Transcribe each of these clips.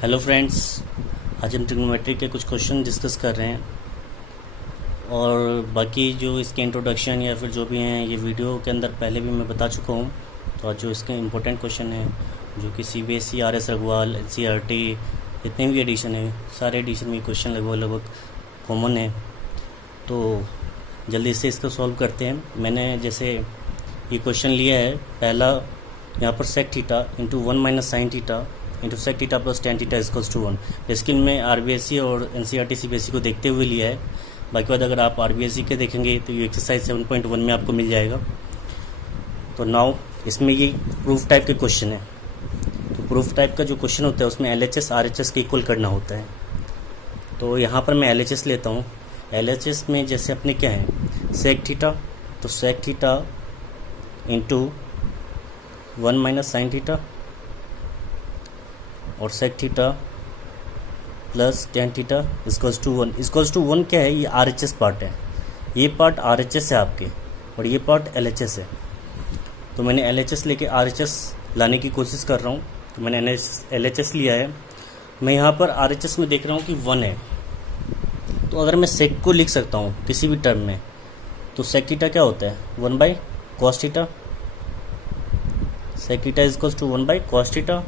Hello friends, आज हम trigonometry के कुछ क्वेश्चन डिस्कस कर रहे हैं और बाकी जो इसके इंट्रोडक्शन या फिर जो भी हैं ये वीडियो के अंदर पहले भी मैं बता चुका हूँ। तो आज जो इसके इम्पोर्टेंट क्वेश्चन हैं जो कि सीबीएसई, आरएस रघुवाल, एनसीईआरटी जितने भी एडिशन है सारे एडिशन में क्वेश्चन लगभग कॉमन है। तो जल्दी से इसको सॉल्व करते हैं। मैंने जैसे ये क्वेश्चन लिया है, पहला यहाँ पर sec theta into 1 minus sine theta into sec theta plus tan theta equals to 1। इसके में आरबीएसई और एनसीईआरटी सीबीएसई को देखते हुए लिया है। बाकी बात अगर आप आरबीएसई के देखेंगे तो ये एक्सरसाइज 7.1 में आपको मिल जाएगा। तो नाउ इसमें ये प्रूफ टाइप के क्वेश्चन है। तो प्रूफ टाइप का जो क्वेश्चन होता है उसमें एलएचएस आरएचएस के इक्वल करना होता है। तो यहाँ पर मैं एलएचएस लेता हूँ। एलएचएस में जैसे अपने क्या है सेक थीटा, तो sec theta into 1 minus sine theta और sec theta plus tan theta equals to 1। Equals to 1 क्या है? ये आरएचएस पार्ट है। ये पार्ट आरएचएस है आपके और ये पार्ट एलएचएस है। तो मैंने एलएचएस लेके आरएचएस लाने की कोशिश कर रहा हूँ। तो मैंने एलएचएस लिया है। मैं यहाँ पर आरएचएस में देख रहा हूँ कि 1 है। तो अगर मैं सेक को लिख सकता हूँ किसी भी टर्म में, तो सेक थीटा क्या होता है? 1 by cos theta. Sec theta equals to 1 by cos theta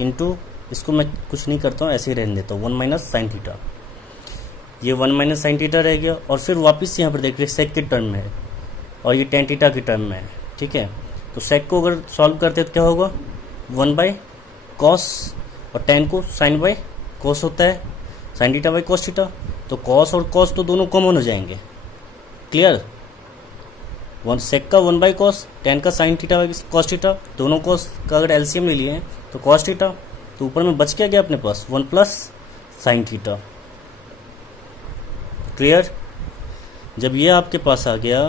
into, इसको मैं कुछ नहीं करता हूँ, ऐसे ही रहने देता हूँ, 1 माइनस साइन थीटा। ये 1 माइनस साइन थीटा रह गया और फिर वापस यहाँ पर देख रहे सेक के टर्म में है और ये टेन थीटा के टर्म में है। ठीक है, तो सेक को अगर सॉल्व करते तो क्या होगा? 1 बाई कॉस और टेन को साइन बाई कॉस होता है, sign theta by cos theta. तो कॉस और कॉस तो दोनों कॉमन हो जाएंगे। क्लियर? सेक का 1 बाई कॉस, टेन का sign theta by cos theta, दोनों कॉस का अगर एलसीएम ले लिए हैं तो कॉस थीटा। तो ऊपर में बच क्या गया अपने पास? 1 प्लस साइन थीटा। क्लियर? जब ये आपके पास आ गया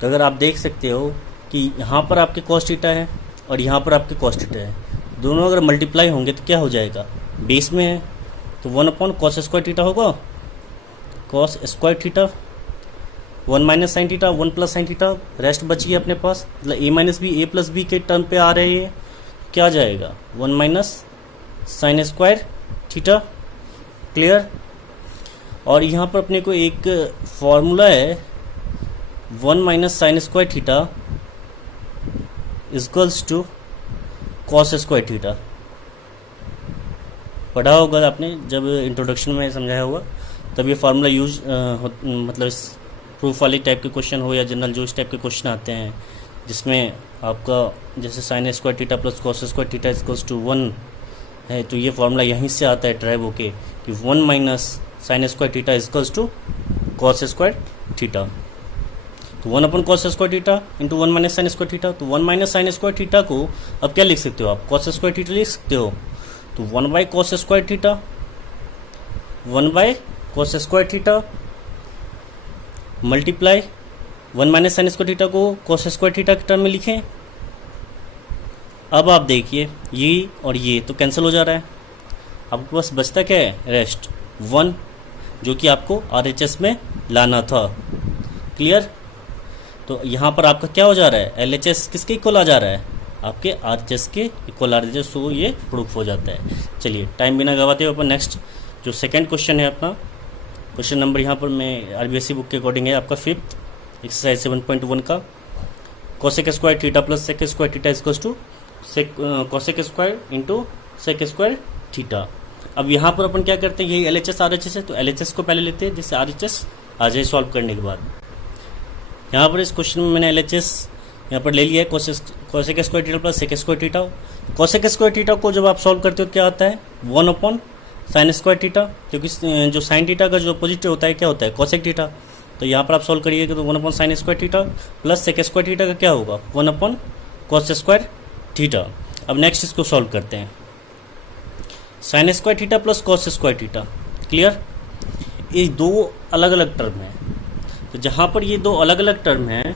तो अगर आप देख सकते हो कि यहाँ पर आपके कॉस थीटा है और यहाँ पर आपके कॉस थीटा है, दोनों अगर मल्टीप्लाई होंगे तो क्या हो जाएगा? बेस में है तो 1 अपॉन कॉस स्क्वायर थीटा होगा, cos square theta. 1 minus sine theta, 1 plus sine theta, rest बच गया अपने पास। मतलब a minus b, a plus b के टर्म पे आ रहे हैं, क्या आ जाएगा? 1 minus sine square theta. Clear? और यहाँ पर अपने को एक फॉर्मूला है 1 minus sine square theta equals to cos square theta. पढ़ा होगा आपने, जब इंट्रोडक्शन में समझाया होगा तब ये फार्मूला यूज मतलब इस प्रूफ वाली टाइप के क्वेश्चन हो या जनरल जो इस टाइप के क्वेश्चन आते हैं जिसमें आपका जैसे sine square theta plus cos square theta equals to 1 है, तो ये फार्मूला यहीं से आता है ड्राइव होके कि 1 minus sine square theta equals to cos square theta. तो 1 upon cos square theta into 1 minus sine square theta. तो 1 माइनस साइन स्क्वायर थीटा को अब क्या लिख सकते हो आप? कॉस स्क्वायर थीटा लिख सकते हो। तो 1 by cos square theta, 1 by cos square theta multiply 1 minus sine square theta को कॉस स्क्वायर थीटा के टर्म में लिखें। अब आप देखिए ये और ये तो कैंसिल हो जा रहा है। आपके पास बचता क्या है? रेस्ट 1, जो कि आपको आरएचएस में लाना था। क्लियर? तो यहाँ पर आपका क्या हो जा रहा है? एलएचएस किसके इक्वल आ जा रहा है? आपके आरएचएस के इक्वल आ रहा है। सो ये प्रूफ हो जाता है। चलिए टाइम बिना गवाते हुए अपन नेक्स्ट जो सेकेंड क्वेश्चन है अपना, क्वेश्चन नंबर यहाँ पर मैं आरबीएसई बुक के अकॉर्डिंग है आपका 5th एक्सरसाइज 7.1 का। Cosec square theta plus sec square theta equals to cosec square into sec square theta. अब यहाँ पर अपन क्या करते हैं, यही एलएचएस आरएचएस है तो एलएचएस को पहले लेते हैं जिससे आरएचएस आ जाए सॉल्व करने के बाद। यहाँ पर इस क्वेश्चन में मैंने एलएचएस यहाँ पर ले लिया है cosec square theta plus sec square theta. Cosec square theta को जब आप सॉल्व करते हो तो क्या आता है? 1 अपॉन साइन स्क्वायर थीटा, क्योंकि जो साइन थीटा का जो अपोजिट होता है क्या होता है? Cosec theta. तो यहाँ पर आप सॉल्व करिएगा तो 1 upon sine square theta plus sec square theta का क्या होगा? 1 अपॉन कॉस स्क्वायर थीटा। अब नेक्स्ट इसको सॉल्व करते हैं। Sine square theta plus cos square theta. Clear? ये दो अलग अलग टर्म है। तो जहाँ पर ये दो अलग अलग टर्म हैं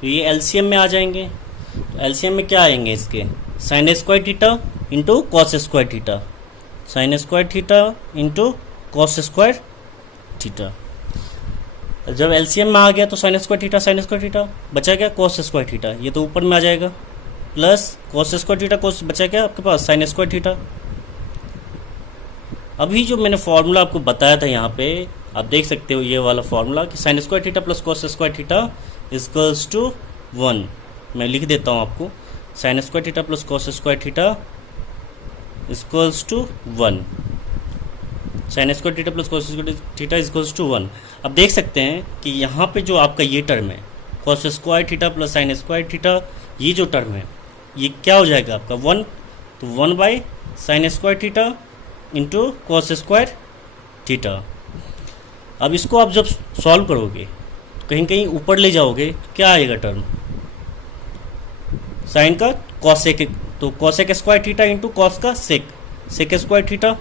तो ये एलसीएम में आ जाएंगे। तो एलसीएम में क्या आएंगे इसके? Sign square theta into cos square theta, sign square theta into cos square theta. जब एलसीएम में आ गया तो साइन स्क्वायर थीटा बचा गया कॉस स्क्वायर थीटा, ये तो ऊपर में आ जाएगा, plus cos square theta, cos बचा क्या आपके पास? Sine square theta. अभी जो मैंने फॉर्मूला आपको बताया था यहाँ पे आप देख सकते हो, ये वाला फॉर्मूला कि sine square theta plus cos square theta equals to 1। मैं लिख देता हूँ आपको, sine square theta plus cos square theta equals to 1। Sine square theta plus cos square theta equals to 1। अब देख सकते हैं कि यहाँ पे जो आपका ये टर्म है cos square theta plus sine square theta, ये जो टर्म है ये क्या हो जाएगा आपका 1। तो 1 by sine square theta into cos square theta. अब इसको आप जब सॉल्व करोगे तो कहीं कहीं ऊपर ले जाओगे तो क्या आएगा टर्म, साइन का कॉसेक, तो cosec square theta into cos का सेक स्क्वायर थीटा।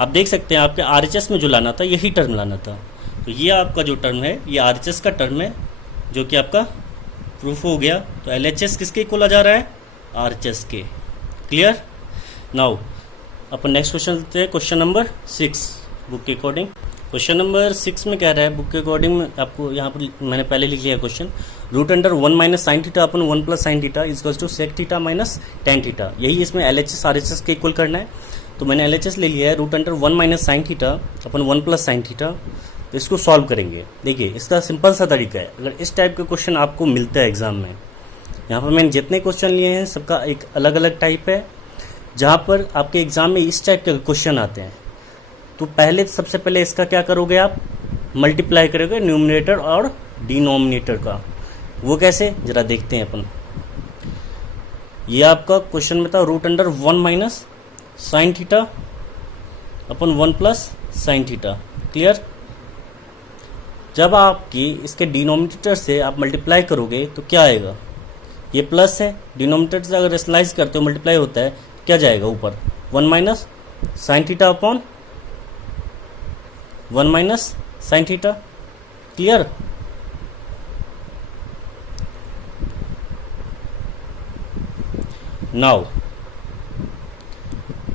आप देख सकते हैं आपके आरएचएस में जो लाना था यही टर्म लाना था। तो ये आपका जो टर्म है ये आरएचएस का टर्म है जो कि आपका प्रूफ हो गया। तो एलएचएस किसके इक्वल आ जा रहा है, आरएचएस के। क्लियर। नाउ अपन नेक्स्ट क्वेश्चन लेते हैं, क्वेश्चन नंबर 6 बुक के अकॉर्डिंग। क्वेश्चन नंबर 6 में कह रहा है बुक के अकॉर्डिंग में, आपको यहाँ पर मैंने पहले लिख लिया question, root under 1 minus sine theta upon 1 plus sine theta equals to sec theta minus tan theta. यही इसमें एलएचएस आरएचएस के इक्वल करना है। तो मैंने एलएचएस ले लिया है root under 1 minus sine theta upon 1 plus sine theta. तो इसको सॉल्व करेंगे। देखिए इसका सिंपल सा तरीका है, अगर इस टाइप के क्वेश्चन आपको मिलता है एग्जाम में, यहाँ पर मैंने जितने क्वेश्चन लिए हैं सबका एक अलग अलग टाइप है। जहाँ पर आपके एग्जाम में इस टाइप के क्वेश्चन आते हैं तो पहले सबसे पहले इसका क्या करोगे, आप मल्टीप्लाई करोगे न्यूमरेटर और डिनोमिनेटर का। वो कैसे जरा देखते हैं अपन। ये आपका क्वेश्चन में था root under 1 minus sine theta upon 1 plus sine theta. Clear. जब आपकी इसके डिनोमिनेटर से आप मल्टीप्लाई करोगे तो क्या आएगा, ये प्लस है, डिनोमिनेटर से अगर स्लाइस करते हो मल्टीप्लाई होता है क्या जाएगा ऊपर 1 minus sine theta upon 1 minus sine theta. Clear. Now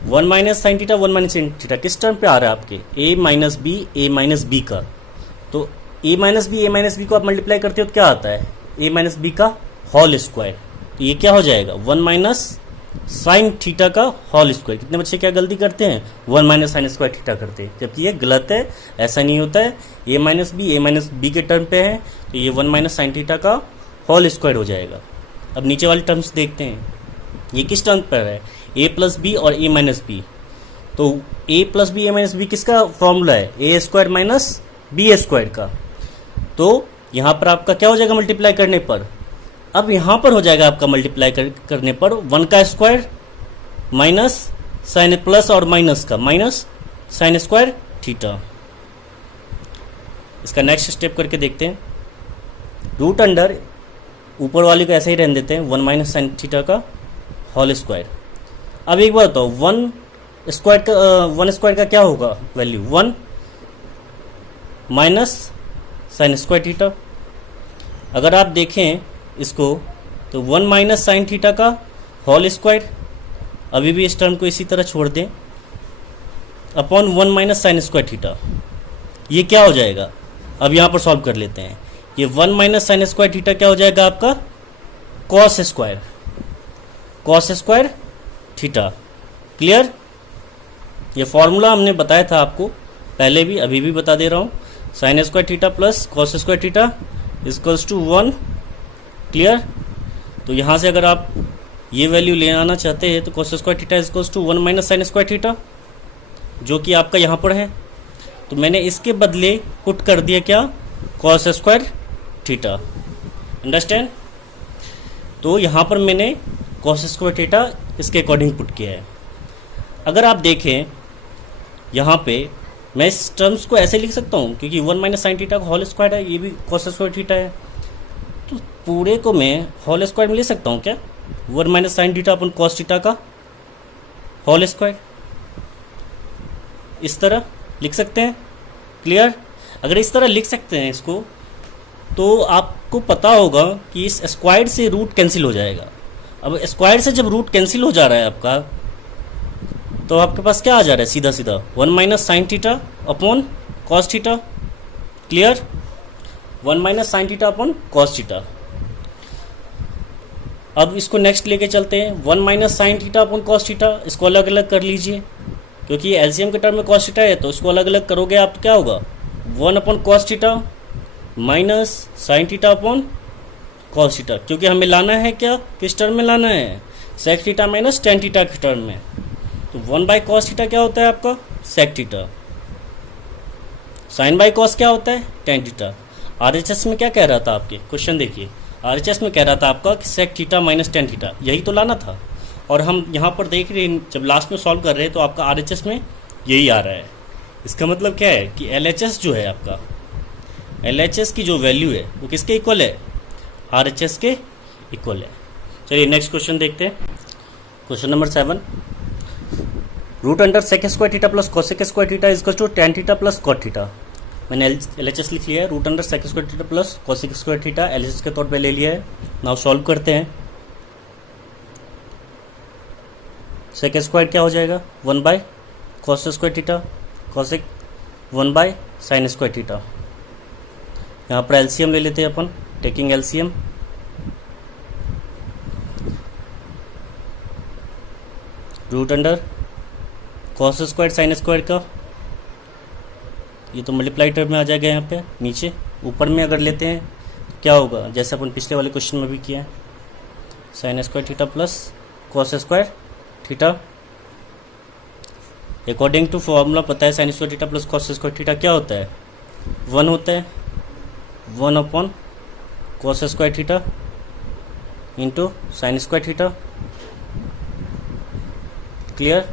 1 minus sine theta 1 minus sine theta किस टर्म पे आ रहा है आपके, a माइनस बी का। तो a माइनस बी को आप मल्टीप्लाई करते हो तो क्या आता है, a माइनस बी का होल स्क्वायर। तो ये क्या हो जाएगा 1 माइनस साइन थीटा का होल स्क्वायर। कितने बच्चे क्या गलती करते हैं, 1 माइनस साइन स्क्वायर थीटा करते हैं, जबकि ये गलत है, ऐसा नहीं होता है। a माइनस बी के टर्म पे है तो ये 1 माइनस साइन थीटा का होल स्क्वायर हो जाएगा। अब नीचे वाली टर्म्स देखते हैं, ये किस टर्म पर है, a प्लस बी और a माइनस बी। तो a plus b a minus b किसका फॉर्मूला है, ए स्क्वायर माइनस बी स्क्वायर का। तो यहाँ पर आपका क्या हो जाएगा मल्टीप्लाई करने पर, अब यहाँ पर हो जाएगा आपका मल्टीप्लाई करने पर 1 का स्क्वायर माइनस साइन प्लस और माइनस का माइनस साइन स्क्वायर थीटा। इसका नेक्स्ट स्टेप करके देखते हैं। रूट अंडर ऊपर वाले को ऐसे ही रहने देते हैं 1 माइनस साइन थीटा का होल स्क्वायर। अब एक बार बताओ 1 स्क्वायर का क्या होगा value, 1 minus sine square theta. अगर आप देखें इसको तो 1 माइनस साइन थीटा का होल स्क्वायर, अभी भी इस टर्म को इसी तरह छोड़ दें, upon 1 minus sine square theta. ये क्या हो जाएगा, अब यहाँ पर सॉल्व कर लेते हैं। ये 1 माइनस साइन स्क्वायर थीटा क्या हो जाएगा आपका कॉस स्क्वायर थीटा। क्लियर। ये फॉर्मूला हमने बताया था आपको पहले भी, अभी भी बता दे रहा हूँ, sine square theta plus cos square theta equals to 1। Clear. तो यहाँ से अगर आप ये वैल्यू ले आना चाहते हैं तो cos square theta equals to 1 minus sine square theta, जो कि आपका यहाँ पर है। तो मैंने इसके बदले पुट कर दिया क्या, कॉस स्क्वायर थीटा। अंडरस्टैंड। तो यहाँ पर मैंने कॉस स्क्वायर थीटा इसके अकॉर्डिंग पुट किया है। अगर आप देखें यहाँ पे मैं इस टर्म्स को ऐसे लिख सकता हूँ क्योंकि 1 माइनस साइन थीटा का होल स्क्वायर है, ये भी कॉस स्क्वायर थीटा है, तो पूरे को मैं होल स्क्वायर में ले सकता हूँ क्या, 1 minus sine theta upon cos theta का होल स्क्वायर, इस तरह लिख सकते हैं। क्लियर। अगर इस तरह लिख सकते हैं इसको तो आपको पता होगा कि इस स्क्वायर से रूट कैंसिल हो जाएगा। अब स्क्वायर से जब रूट कैंसिल हो जा रहा है आपका तो आपके पास क्या आ जा रहा है, सीधा सीधा 1 minus sine theta upon cos theta. Clear. 1 minus sine theta upon cos theta. अब इसको नेक्स्ट लेके चलते हैं, 1 minus sine theta upon cos theta, इसको अलग अलग कर लीजिए क्योंकि ये एलसीएम के टर्म में कॉस थीटा है, तो इसको अलग अलग करोगे आप तो क्या होगा, 1 upon cos theta minus sine theta upon cos theta, क्योंकि हमें लाना है क्या, किस टर्म में लाना है, sec theta minus tan theta के टर्म में। तो 1 बाई कॉस थीटा क्या होता है आपका, sec theta, sine by cos क्या होता है, टेन थीटा। आरएचएस में क्या कह रहा था आपके क्वेश्चन देखिए, आरएचएस में कह रहा था आपका कि sec theta minus tan theta, यही तो लाना था। और हम यहाँ पर देख रहे हैं जब लास्ट में सॉल्व कर रहे हैं तो आपका आरएचएस में यही आ रहा है। इसका मतलब क्या है कि एलएचएस जो है आपका, एलएचएस की जो वैल्यू है वो किसके इक्वल है, आरएचएस के इक्वल है। चलिए नेक्स्ट क्वेश्चन देखते हैं, question number 7। Root under sec square theta plus cosec square theta equal to tan theta plus cot theta. मैंने एलएचएस लिख लिया है, root under sec square theta plus cosec square theta LHS के तौर पे ले लिया है। नाउ सॉल्व करते हैं। सेक स्क्वायर क्या हो जाएगा, 1 by cos square theta, cosec 1 by sine square theta. यहाँ पर एलसीएम ले लेते हैं अपन, taking LCM, root under cos square sine square का, ये तो मल्टीप्लाई टर्म में आ जाएगा यहाँ पे नीचे। ऊपर में अगर लेते हैं तो क्या होगा, जैसे अपन पिछले वाले क्वेश्चन में भी किया है, sine square theta plus cos square theta. According to formula पता है sine square theta plus cos square theta क्या होता है, 1 होता है, 1 upon cos square theta into sine square theta. Clear.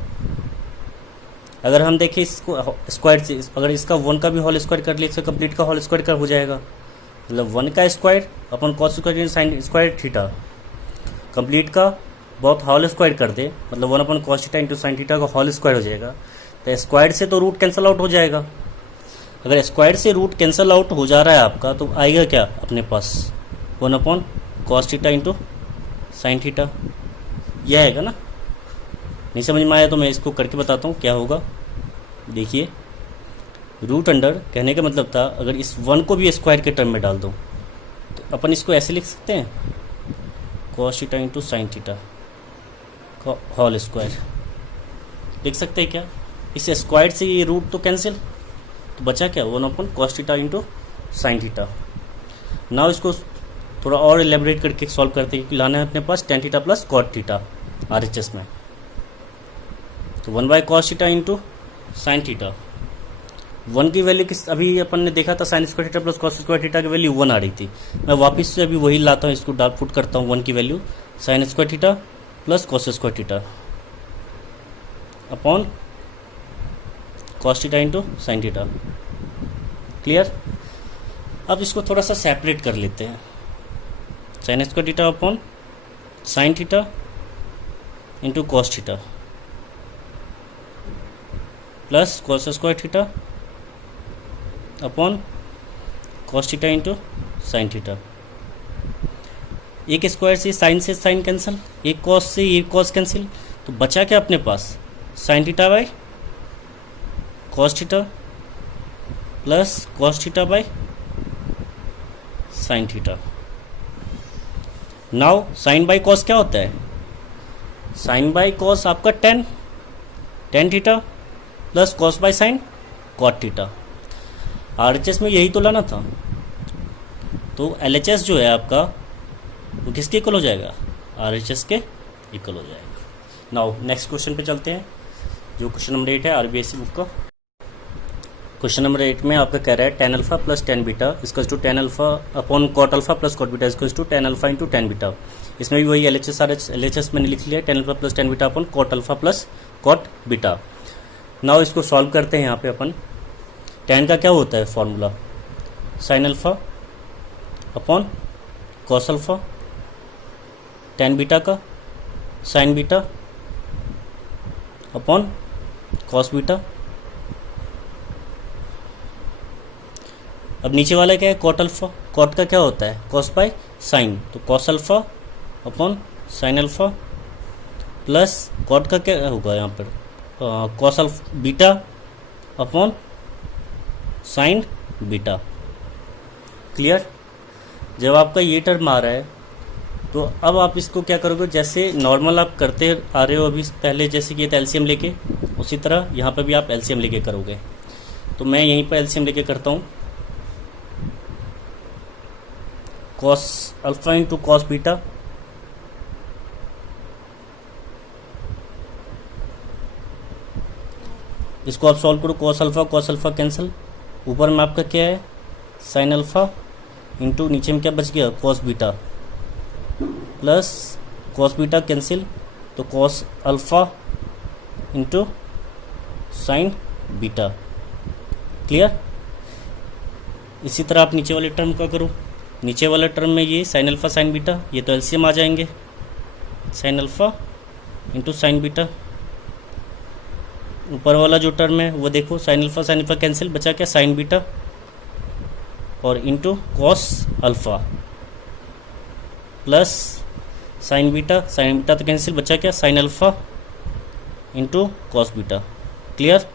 अगर हम देखें इसको स्क्वायर से, अगर इसका 1 का भी होल स्क्वायर कर ले, इसका कंप्लीट का होल स्क्वायर कर हो जाएगा, मतलब 1 का square upon cos square sine square theta, complete का बहुत होल स्क्वायर कर दे, मतलब 1 upon cos theta into sine theta का होल स्क्वायर हो जाएगा। तो स्क्वायर से तो रूट कैंसिल आउट हो जाएगा। अगर स्क्वायर से रूट कैंसिल आउट हो जा रहा है आपका, तो आएगा क्या अपने पास, 1 upon cos theta into sine theta, यह आएगा ना। नहीं समझ में आया तो मैं इसको करके बताता हूँ क्या होगा। देखिए, रूट अंडर कहने का मतलब था अगर इस 1 को भी स्क्वायर के टर्म में डाल दो तो अपन इसको ऐसे लिख सकते हैं, cos theta into sine theta का होल स्क्वायर लिख सकते हैं क्या। इस स्क्वायर से ये रूट तो कैंसिल, तो बचा क्या, 1 upon cos theta into sine theta. Now इसको थोड़ा और एलेबरेट करके सॉल्व करते हैं, क्योंकि लाना है अपने पास tan theta plus cot theta RHS में। तो 1 by cos theta into sine theta, 1 की वैल्यू किस, अभी अपन ने देखा था sine square theta plus cos square theta की वैल्यू 1 आ रही थी। मैं वापस से अभी वही लाता हूँ, इसको डाल पुट करता हूँ 1 की value, sine square theta plus cos square theta upon cos theta into sine theta. Clear. अब इसको थोड़ा सा सेपरेट कर लेते हैं, sine square theta upon sine theta into cos theta plus cos square theta upon cos theta into sine theta. एक square से sine cancel, एक कॉस से एक कॉस कैंसिल, तो बचा क्या अपने पास, sine theta by cos theta plus cos theta by sine theta. Now sine by cos क्या होता है, साइन बाई कॉस आपका tan theta plus cos by sine cot theta. RHS में यही तो लाना था, तो एलएचएस जो है आपका वो किसके इक्वल हो जाएगा, आरएचएस के इक्वल हो जाएगा। नाउ नेक्स्ट क्वेश्चन पे चलते हैं, जो क्वेश्चन नंबर 8 है आरबीएससी बुक का। क्वेश्चन नंबर 8 में आपका कह रहा है tan alpha plus tan beta equals to tan alpha upon cot alpha plus cot beta equals to tan alpha into tan beta. इसमें भी वही एलएचएस मैंने लिख लिया, tan alpha plus tan beta upon cot alpha plus cot beta. Now इसको solve करते हैं। यहाँ पे अपन टेन का क्या होता है formula, sine alpha upon cos alpha, tan beta का sine beta upon cos beta. अब नीचे वाला क्या है, कॉट अल्फा, कॉट का क्या होता है, कॉस बाय साइन, तो cos alpha upon sine alpha plus cot का क्या होगा यहाँ पर, cos alpha beta upon sine beta. Clear. जब आपका ये टर्म आ रहा है तो अब आप इसको क्या करोगे, जैसे नॉर्मल आप करते आ रहे हो अभी पहले जैसे कि एलसीएम लेके, उसी तरह यहाँ पर भी आप एलसीएम लेके करोगे। तो मैं यहीं पर एलसीएम लेके करता हूँ। Cos alpha into cos beta, इसको आप सॉल्व करो। कॉस अल्फा कैंसिल, ऊपर में आपका क्या है साइन अल्फा इंटू नीचे में क्या बच गया cos beta, plus cos beta cancel, तो cos alpha into sine beta. Clear. इसी तरह आप नीचे वाले टर्म का करो। नीचे वाले टर्म में ये साइन अल्फा साइन बीटा, ये तो एलसीएम आ जाएंगे, sign alpha into sine beta. ऊपर वाला जो टर्म है वो देखो, साइन अल्फा कैंसिल, बचा क्या साइन बीटा और into cos alpha plus sign beta तो कैंसिल, बचा क्या sign alpha into cos beta. Clear.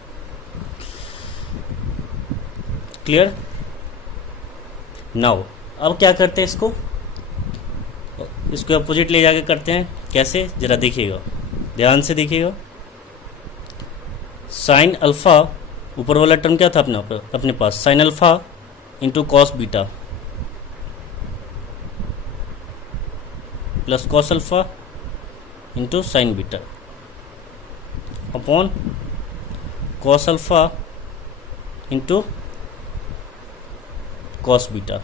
Now अब क्या करते हैं, इसको अपोजिट ले जाके करते हैं। कैसे, जरा देखिएगा, ध्यान से देखिएगा। साइन अल्फा, ऊपर वाला टर्म क्या था अपने पास sine alpha into cos beta plus cos alpha into sine beta upon cos alpha into cos beta.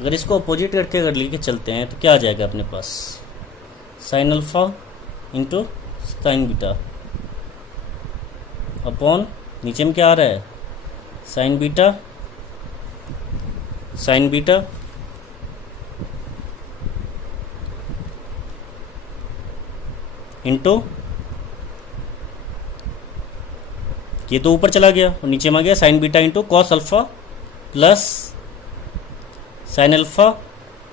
अगर इसको अपोजिट करके अगर लेके चलते हैं तो क्या आ जाएगा अपने पास, sine alpha into sine beta upon नीचे में क्या आ रहा है साइन बीटा इंटू, ये तो ऊपर चला गया और नीचे में आ गया sign beta into cos alpha plus sign alpha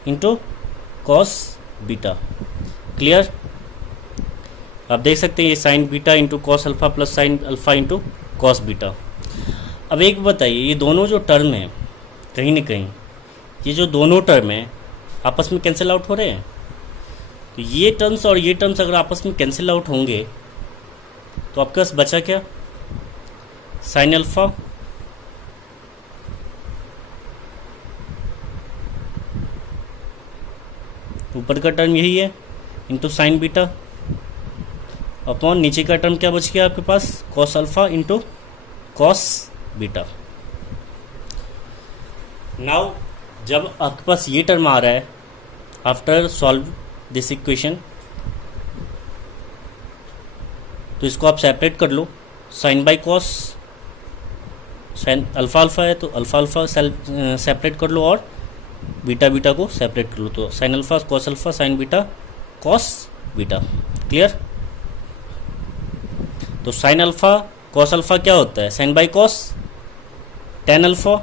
into cos beta. Clear. आप देख सकते हैं ये sign beta into cos alpha plus sign alpha into cos beta. अब एक बताइए, ये दोनों जो टर्म हैं कहीं ना कहीं, ये जो दोनों टर्म हैं आपस में कैंसिल आउट हो रहे हैं। तो ये टर्म्स और ये टर्म्स अगर आपस में कैंसिल आउट होंगे तो आपके पास बचा क्या, साइन अल्फा ऊपर का टर्म यही है इंटू साइन बीटा अपॉन नीचे का टर्म क्या बच गया आपके पास, cos alpha into cos beta. Now जब आपके पास ये टर्म आ रहा है आफ्टर सॉल्व दिस इक्वेशन, तो इसको आप सेपरेट कर लो। Sine by cos, sine alpha alpha है तो अल्फा सेपरेट कर लो और बीटा बीटा को सेपरेट कर लो। तो sine alpha cos alpha sine beta cos beta. Clear. तो साइन अल्फा कॉस अल्फा क्या होता है, sine by cos tan alpha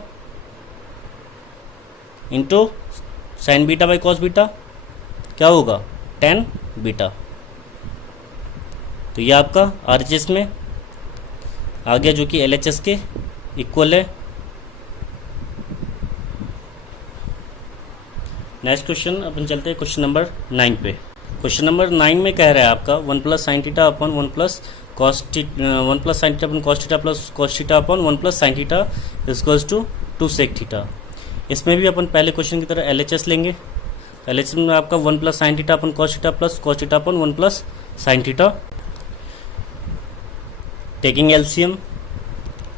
into sine beta by cos beta क्या होगा, टेन बीटा। तो ये आपका RHS में आ गया जो कि LHS के इक्वल है। नेक्स्ट क्वेश्चन अपन चलते हैं क्वेश्चन नंबर 9 पे। क्वेश्चन नंबर 9 में कह रहा है आपका 1 plus sine theta upon 1 plus sine theta upon cos theta plus cos theta upon 1 plus sine theta equals to 2 sec theta. इसमें भी अपन पहले क्वेश्चन की तरह LHS लेंगे। LHS में आपका 1 plus sine theta upon cos theta plus cos theta upon 1 plus sine theta, taking LCM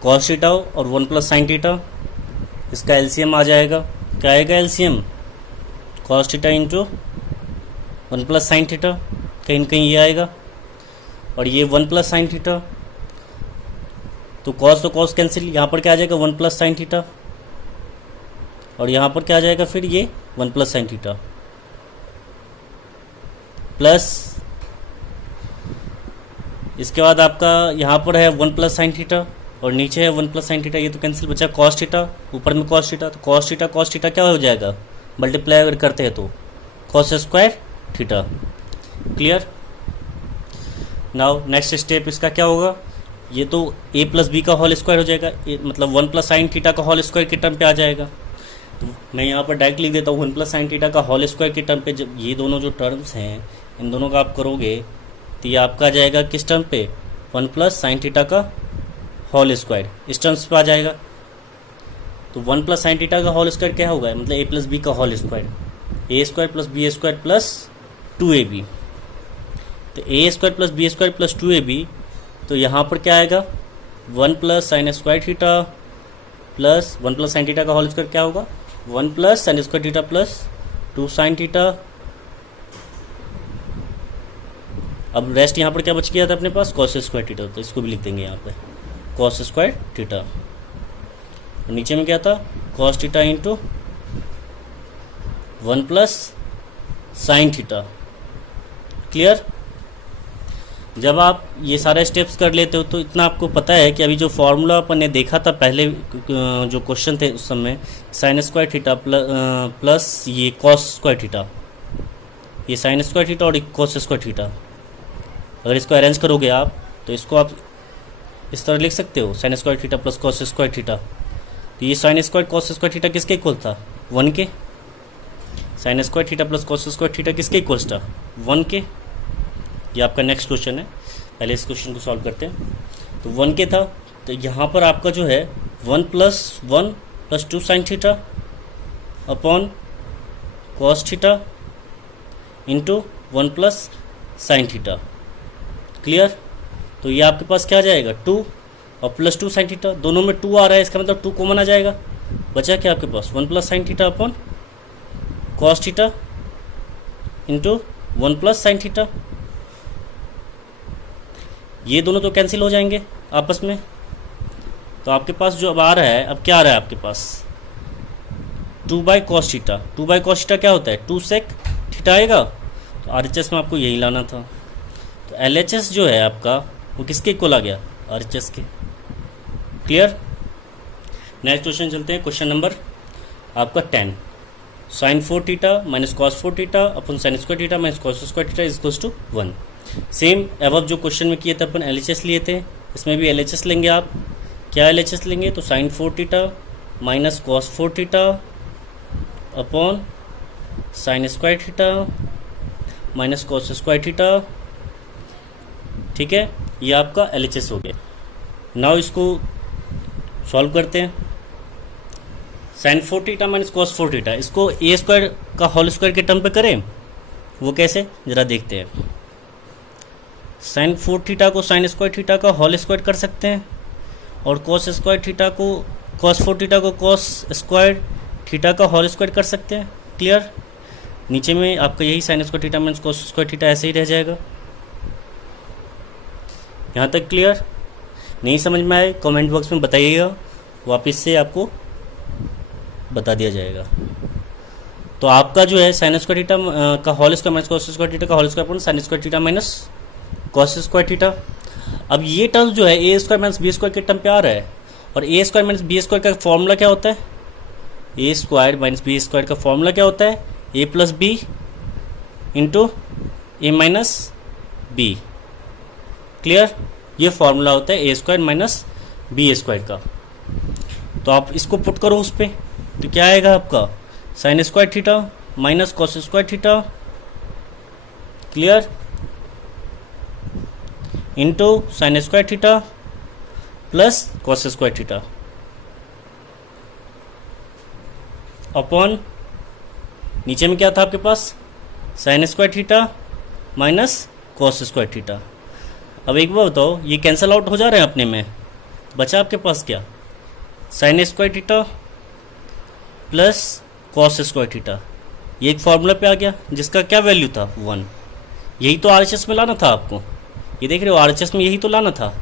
cos theta और 1 plus sine theta, इसका LCM आ जाएगा, क्या आएगा LCM, cos theta into 1 plus sine theta, कहीं कहीं ये आएगा, और ये 1 प्लस साइन थीटा, तो कॉस कैंसिल, यहाँ पर क्या आ जाएगा 1 प्लस साइन थीटा, और यहाँ पर क्या आ जाएगा फिर ये 1 प्लस साइन थीटा, प्लस इसके बाद आपका यहाँ पर है 1 प्लस साइन थीटा और नीचे है 1 प्लस साइन थीटा, ये तो कैंसिल, बचा कॉस थीटा, ऊपर में कॉस थीटा, तो कॉस थीटा क्या हो जाएगा, मल्टीप्लाई अगर करते हैं तो cos square theta. Clear. Now next step इसका क्या होगा, ये तो ए प्लस बी का होल स्क्वायर हो जाएगा, मतलब 1 प्लस साइन थीटा का होल स्क्वायर के टर्म पे आ जाएगा। तो मैं यहाँ पर डायरेक्ट लिख देता हूँ 1 प्लस साइन थीटा का होल स्क्वायर के टर्म पे। जब ये दोनों जो टर्म्स हैं इन दोनों का आप करोगे तो ये आपका आ जाएगा किस टर्म पे, 1 प्लस साइन थीटा का होल स्क्वायर, इस टर्म्स पे आ जाएगा। तो 1 प्लस साइन थीटा का होल स्क्वायर क्या होगा, मतलब ए प्लस बी का whole square, A square plus B square plus 2ab। तो A square plus B square plus 2ab, तो यहाँ पर क्या आएगा 1 plus sine square theta plus 1 plus sine theta का होल स्क्वायर क्या होगा 1 plus sine square theta plus 2 sine theta. अब रेस्ट यहाँ पर क्या बच गया था अपने पास, कॉस स्क्वायर थीटा, तो इसको भी लिख देंगे यहाँ पे कॉस स्क्वायर थीटा। नीचे में क्या था cos theta into 1 plus sine theta. Clear. जब आप ये सारे स्टेप्स कर लेते हो तो इतना आपको पता है कि अभी जो फॉर्मूला अपन ने देखा था पहले जो क्वेश्चन थे उस समय, साइन स्क्वायर थीटा प्लस ये कॉस स्क्वायर थीटा, ये साइन स्क्वायर थीटा और कॉस स्क्वायर थीटा, अगर इसको अरेंज करोगे आप तो इसको आप इस तरह लिख सकते हो sign square theta plus cos square theta. तो ये sine square cos square theta किसके इक्वल था 1 के, sign square theta plus cos square theta किसके इक्वल था 1 के। ये आपका नेक्स्ट क्वेश्चन है, पहले इस क्वेश्चन को सॉल्व करते हैं। तो 1 के था, तो यहाँ पर आपका जो है 1 plus 2 sign theta upon cos theta into 1 plus sine theta. Clear. तो ये आपके पास क्या आ जाएगा 2 और प्लस 2 साइन थीटा, दोनों में 2 आ रहा है, इसका मतलब 2 कॉमन आ जाएगा, बचा क्या आपके पास 1 plus sine theta upon cos theta into 1 plus sine theta. ये दोनों तो कैंसिल हो जाएंगे आपस में। तो आपके पास जो अब आ रहा है, अब क्या आ रहा है आपके पास 2 by cos theta. 2 by cos theta क्या होता है 2 सेक थीटा आएगा। तो RHS में आपको यही लाना था। तो LHS जो है आपका वो किसके इक्वल आ गया RHS के। क्लियर। नेक्स्ट क्वेश्चन चलते हैं, क्वेश्चन नंबर आपका 10। Sine 4 theta minus cos 4 theta upon sine square theta minus cos square theta is equals to 1। Same अब जो क्वेश्चन में किए थे अपन LHS लिए थे, इसमें भी LHS लेंगे आप। क्या LHS लेंगे तो sine 4 theta minus cos 4 theta upon sine square theta minus cos square theta. ठीक है, ये आपका LHS हो गया। नाउ इसको सॉल्व करते हैं। Sine 4 theta minus cos 4 theta, इसको ए स्क्वायर का होल स्क्वायर के टर्म पे करें, वो कैसे जरा देखते हैं। साइन 4 थीटा को साइन स्क्वायर थीटा का होल स्क्वायर कर सकते हैं और कॉस स्क्वायर थीटा को कॉस 4 थीटा को कॉस स्क्वायर थीटा का होल स्क्वायर कर सकते हैं। क्लियर। नीचे में आपका यही sine square theta minus cos square theta ऐसे ही रह जाएगा। यहाँ तक क्लियर। नहीं समझ में आए कमेंट बॉक्स में बताइएगा, वापस से आपको बता दिया जाएगा। तो आपका जो है साइन स्क्वायर थीटा का whole square minus cos square theta का whole square upon sine square theta minus cos square theta. अब ये टर्म जो है ए स्क्वायर माइनस बी स्क्वायर के टर्म पे आ रहा है, और A square minus B square का फॉर्मूला क्या होता है, ए स्क्वायर माइनस बी स्क्वायर का फॉर्मूला क्या होता है A plus B into A minus B. Clear. ये फॉर्मूला होता है ए स्क्वायर माइनस बी स्क्वायर का। तो आप इसको पुट करो उस पर, तो क्या आएगा आपका sine square theta minus cos square theta. Clear. Into sine square theta plus cos square theta upon नीचे में क्या था आपके पास sine square theta minus cos square theta. अब एक बार बताओ, ये कैंसल आउट हो जा रहे हैं अपने में, बचा आपके पास क्या sign square theta plus cos square theta. ये एक फॉर्मूला पे आ गया जिसका क्या वैल्यू था 1। यही तो RHS में लाना था आपको। ये देख रहे हो RHS में यही तो लाना था,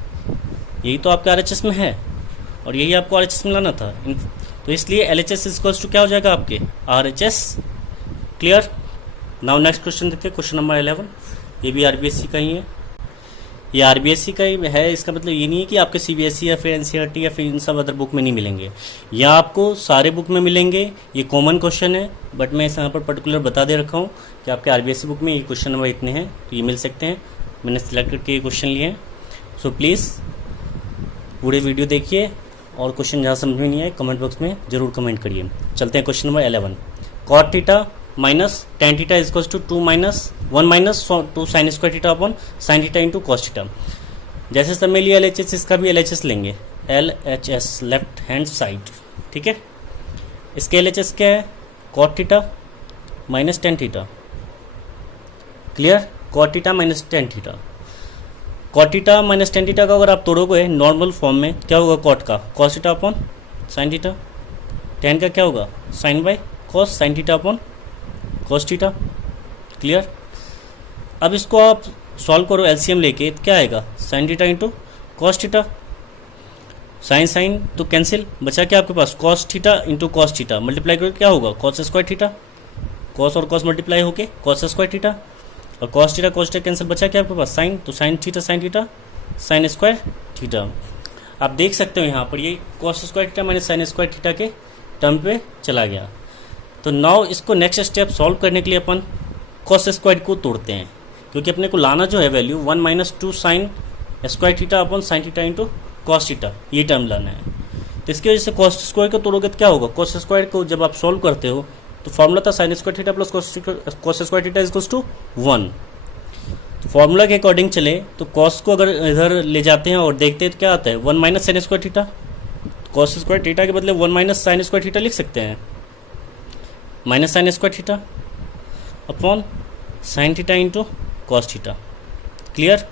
यही तो आपके RHS में है और यही आपको RHS में लाना था। तो इसलिए LHS इक्वल्स टू क्या हो जाएगा आपके RHS। Clear. Now next question देखते हैं, क्वेश्चन नंबर 11। ये भी RBSE का ही है, ये RBSE का ही है। इसका मतलब ये नहीं है कि आपके CBSE या फिर NCERT या फिर इन सब अदर बुक में नहीं मिलेंगे, या आपको सारे बुक में मिलेंगे। ये कॉमन क्वेश्चन है, बट मैं इस यहाँ पर पर्टिकुलर बता दे रखा हूँ कि आपके RBSE बुक में ये क्वेश्चन नंबर इतने हैं, तो ये मिल सकते हैं। मैंने सिलेक्ट करके ये क्वेश्चन लिए हैं। सो प्लीज़ पूरे वीडियो देखिए और क्वेश्चन जहाँ समझ में नहीं आए कमेंट बॉक्स में ज़रूर कमेंट करिए। चलते हैं question number 11। Cot theta minus tan theta is equals to 1 minus 2 sine square theta upon sine theta into cos theta. जैसे सब में लिया LHS, इसका भी LHS लेंगे, LHS लेफ्ट हैंड साइड, ठीक है। इसके LHS क्या है, cot theta minus tan theta, clear, cot theta minus tan theta. Cot theta minus tan theta का अगर आप तोड़ोगे नॉर्मल फॉर्म में क्या होगा, कॉट का cos theta upon sine theta, tan का क्या होगा sine by cos sine theta upon cos theta, clear. अब इसको आप सॉल्व करो LCM लेके, क्या आएगा sine theta into cos theta, sine sine तो कैंसिल, बचा क्या आपके पास cos theta into cos theta, multiply करो क्या होगा कॉस स्क्वायर थीटा, कॉस और कॉस मल्टीप्लाई होके कॉस स्क्वायर थीटा, और कॉस थीटा कैंसिल, बचा क्या आपके पास साइन, तो sine theta sine square theta. आप देख सकते हो यहाँ पर ये cos square theta minus sine square theta के टर्म पे चला गया। तो नाउ इसको नेक्स्ट स्टेप सॉल्व करने के लिए अपन कॉस स्क्वायर को तोड़ते हैं, क्योंकि अपने को लाना जो है value 1 minus 2 sine square theta upon sine theta into cos theta, ये टर्म लाना है। तो इसकी वजह से कॉस स्क्वायर को तोड़ोगे तो क्या होगा, कॉस स्क्वायर को जब आप सॉल्व करते हो तो फॉर्मूला था sine square theta plus cos square theta is equals to 1। तो फॉर्मूला के अकॉर्डिंग चले तो कॉस को अगर इधर ले जाते हैं और देखते हैं तो क्या आता है 1 minus sine square theta, cos square theta के बदले 1 माइनस साइन स्क्वायर थीटा लिख सकते हैं, minus sine square theta upon sine theta into cos theta, clear.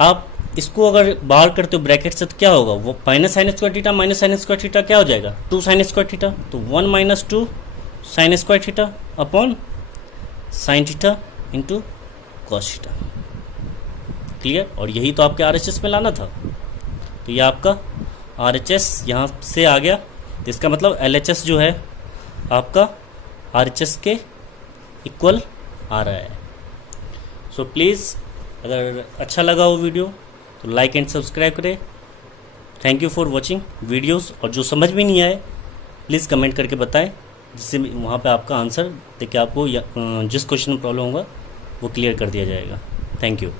आप इसको अगर बाहर करते हो ब्रैकेट से तो क्या होगा, वो minus sine square theta minus sine square theta क्या हो जाएगा 2 साइन स्क्वायर थीटा, तो 1 minus 2 sine square theta upon sine theta into cos theta, clear. और यही तो आपके RHS में लाना था, तो ये आपका RHS यहाँ से आ गया, तो इसका मतलब LHS जो है आपका RHS के इक्वल आ रहा है। सो प्लीज़ अगर अच्छा लगा हो वीडियो तो लाइक एंड सब्सक्राइब करें। Thank you for watching videos, और जो समझ में नहीं आए प्लीज़ कमेंट करके बताएं, जिससे वहाँ पे आपका आंसर देके आपको जिस क्वेश्चन में प्रॉब्लम होगा वो क्लियर कर दिया जाएगा। Thank you.